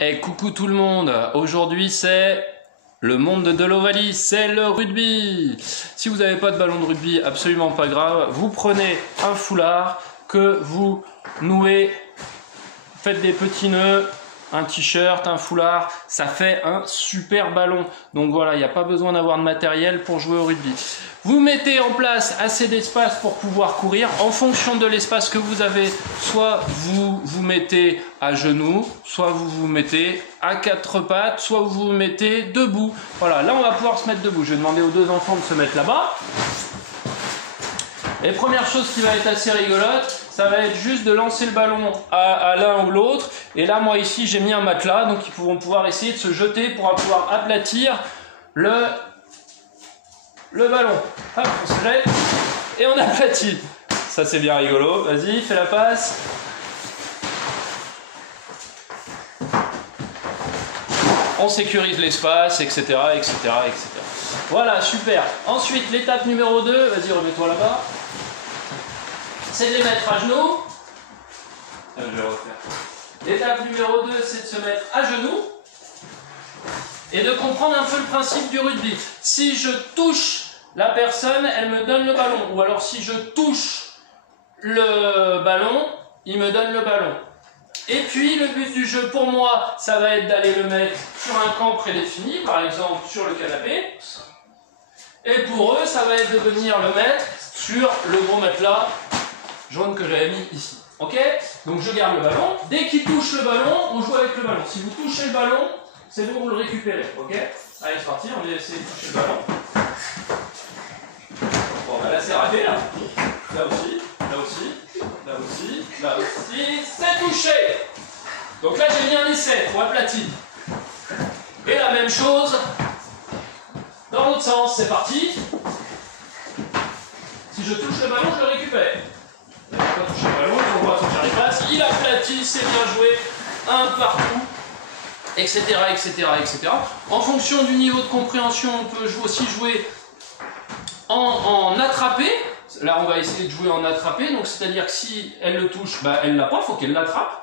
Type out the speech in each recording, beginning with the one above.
Et coucou tout le monde, aujourd'hui c'est le monde de l'Ovalie, c'est le rugby. Si vous n'avez pas de ballon de rugby, absolument pas grave, vous prenez un foulard que vous nouez, faites des petits nœuds, un t-shirt, un foulard, ça fait un super ballon. Donc voilà, il n'y a pas besoin d'avoir de matériel pour jouer au rugby. Vous mettez en place assez d'espace pour pouvoir courir. En fonction de l'espace que vous avez, soit vous vous mettez à genoux, soit vous vous mettez à quatre pattes, soit vous vous mettez debout. Voilà, là on va pouvoir se mettre debout. Je vais demander aux deux enfants de se mettre là-bas. Et première chose qui va être assez rigolote, ça va être juste de lancer le ballon à l'un ou l'autre. Et là, moi ici, j'ai mis un matelas, donc ils vont pouvoir essayer de se jeter pour pouvoir aplatir le ballon. Hop, on se jette et on aplatit. Ça, c'est bien rigolo. Vas-y, fais la passe. On sécurise l'espace, etc., etc., etc. Voilà, super. Ensuite, l'étape numéro 2, vas-y, remets-toi là-bas. C'est de les mettre à genoux. Je vais refaire. L'étape numéro 2, c'est de se mettre à genoux et de comprendre un peu le principe du rugby. Si je touche la personne, elle me donne le ballon. Ou alors si je touche le ballon, il me donne le ballon. Et puis le but du jeu pour moi, ça va être d'aller le mettre sur un camp prédéfini, par exemple sur le canapé. Et pour eux, ça va être de venir le mettre sur le gros matelas jaune que j'avais mis ici. Ok? Donc je garde le ballon. Dès qu'il touche le ballon, on joue avec le ballon. Si vous touchez le ballon, c'est bon, vous le récupérez. Ok? Allez, c'est parti, on va essayer de toucher le ballon. Bon, bah là c'est raté, là. Là aussi, là aussi, là aussi, là aussi. C'est touché! Donc là j'ai mis un essai pour aplatir. Et la même chose dans l'autre sens, c'est parti. Si je touche le ballon, je le récupère. Il n'a pas touché le ballon, on voit sortir les passes, il aplatit, c'est bien joué, un partout, etc., etc., etc. En fonction du niveau de compréhension, on peut aussi jouer en attrapé. Là, on va essayer de jouer en attrapé, donc c'est-à-dire que si elle le touche, bah, elle l'a pas, il faut qu'elle l'attrape.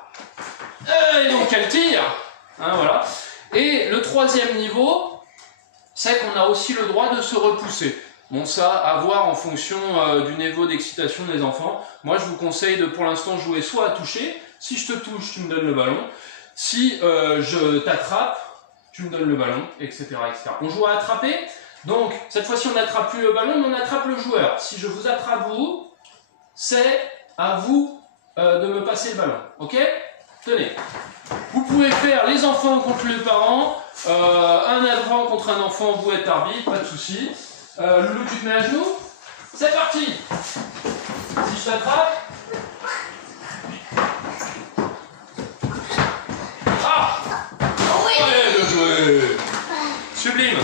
Et donc elle tire. Hein, voilà. Et le troisième niveau, c'est qu'on a aussi le droit de se repousser. Bon, ça, à voir en fonction du niveau d'excitation des enfants. Moi, je vous conseille de, pour l'instant, jouer soit à toucher. Si je te touche, tu me donnes le ballon. Si je t'attrape, tu me donnes le ballon, etc., etc. On joue à attraper. Donc, cette fois-ci, on n'attrape plus le ballon, mais on attrape le joueur. Si je vous attrape, vous, c'est à vous de me passer le ballon. Ok? Tenez. Vous pouvez faire les enfants contre les parents, un enfant contre un enfant, vous êtes arbitre, pas de souci. Loulou, tu te mets à genoux. C'est parti. Si je t'attrape. Ah! Oui! Ouais, bien joué. Sublime.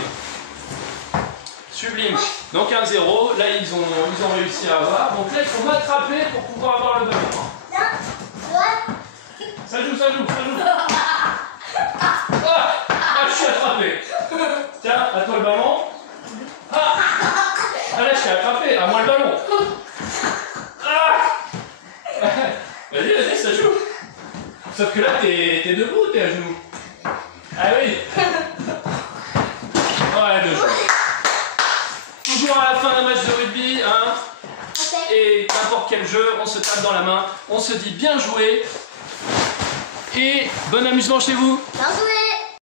Sublime. Donc 1-0. Là, ils ont réussi à avoir. Donc là, il faut m'attraper pour pouvoir avoir le ballon. Ça joue, ça joue, ça joue. Ah, je suis attrapé. Tiens, à toi le ballon. Ah là, je suis attrapé. À moi le ballon. Ah. Vas-y, vas-y, ça joue. Sauf que là, t'es debout ou t'es à genoux? Ah oui. Ouais, deux joueurs. Toujours à la fin d'un match de rugby, hein. Et n'importe quel jeu, on se tape dans la main, on se dit bien joué. Et bon amusement chez vous. Bien joué.